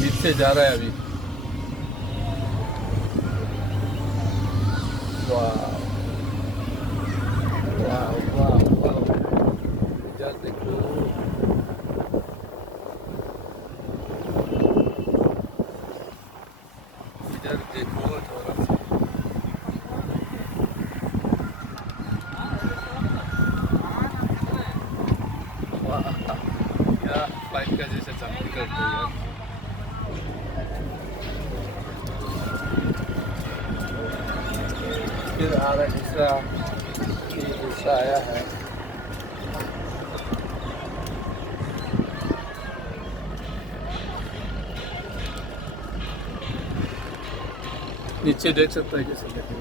बीच से जा रहा है अभी। वाह वाह वाह वाह, इधर देखो। इधर देखो थोड़ा सा। वाह, क्या फ्लाइट का जैसे जंपिंग करते हैं यार। फिर आ रहा है दूसरा, ये दूसरा आया है। नीचे देख सकते हैं कैसे देखो।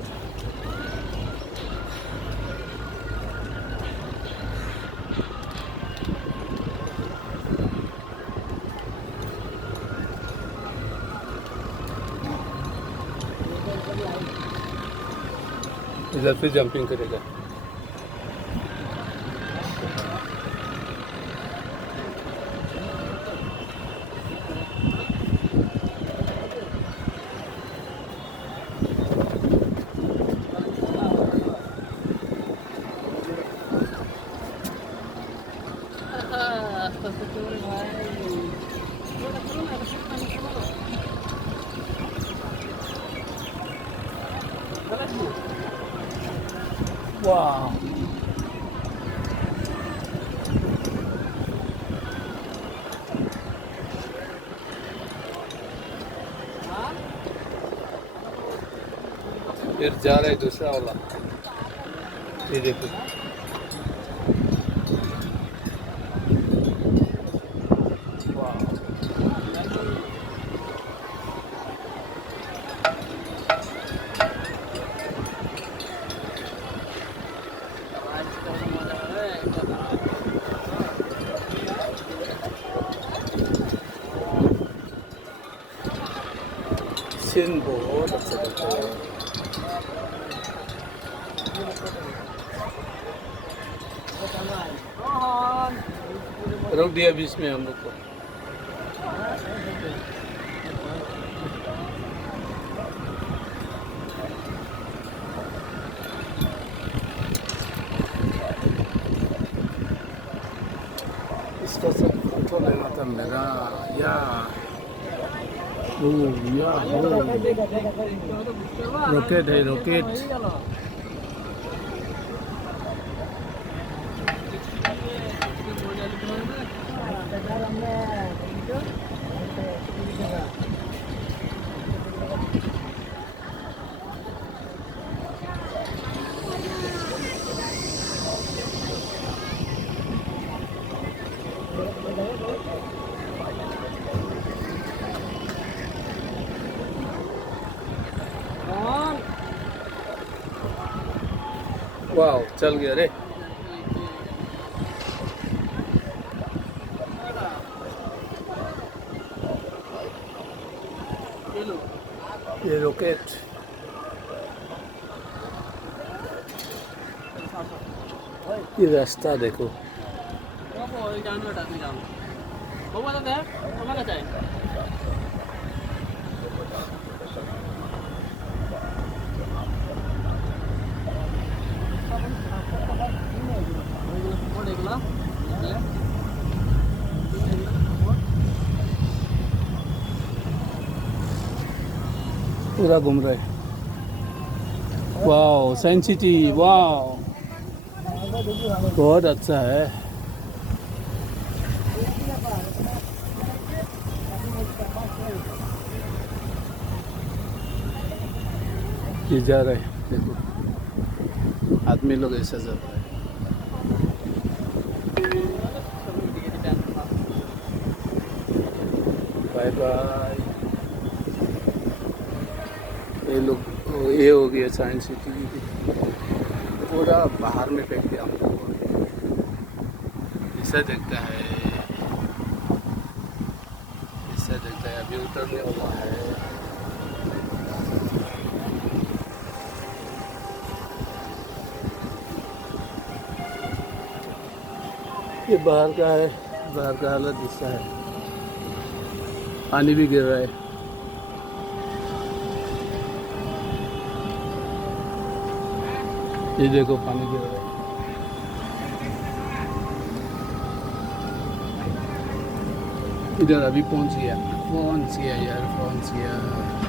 इधर फिर जंपिंग करेगा। वाह, फिर जा रहा है दूसरा वाला, ये देखो। वाह, सीन बहुत अच्छा लगता है। रोक दिया बीच में हम लोग को। इसका सब फोटो लेना था मेरा। या ओ, या हो, रॉकेट है रॉकेट। वाह, चल गया रे। ये रॉकेट, ये रास्ता देखो। पूरा घूम रहा है। वाह, साइंस सिटी, वाह, बहुत अच्छा है। ये जा रहा है देखो, आदमी लोग ऐसा जा रहा है। Bye bye. ये लोग, ये हो गया साइंस सिटी, पूरा बाहर में फेंक दिया हम लोग को। ऐसा देखता है, ऐसा देखता है। अभी उतरने वाला है। ये बाहर का है, बाहर का हालत ऐसा है, पानी भी गिर रहा है। ये देखो पानी गिर रहा है। इधर अभी पहुंच गया यार, पहुंच गया।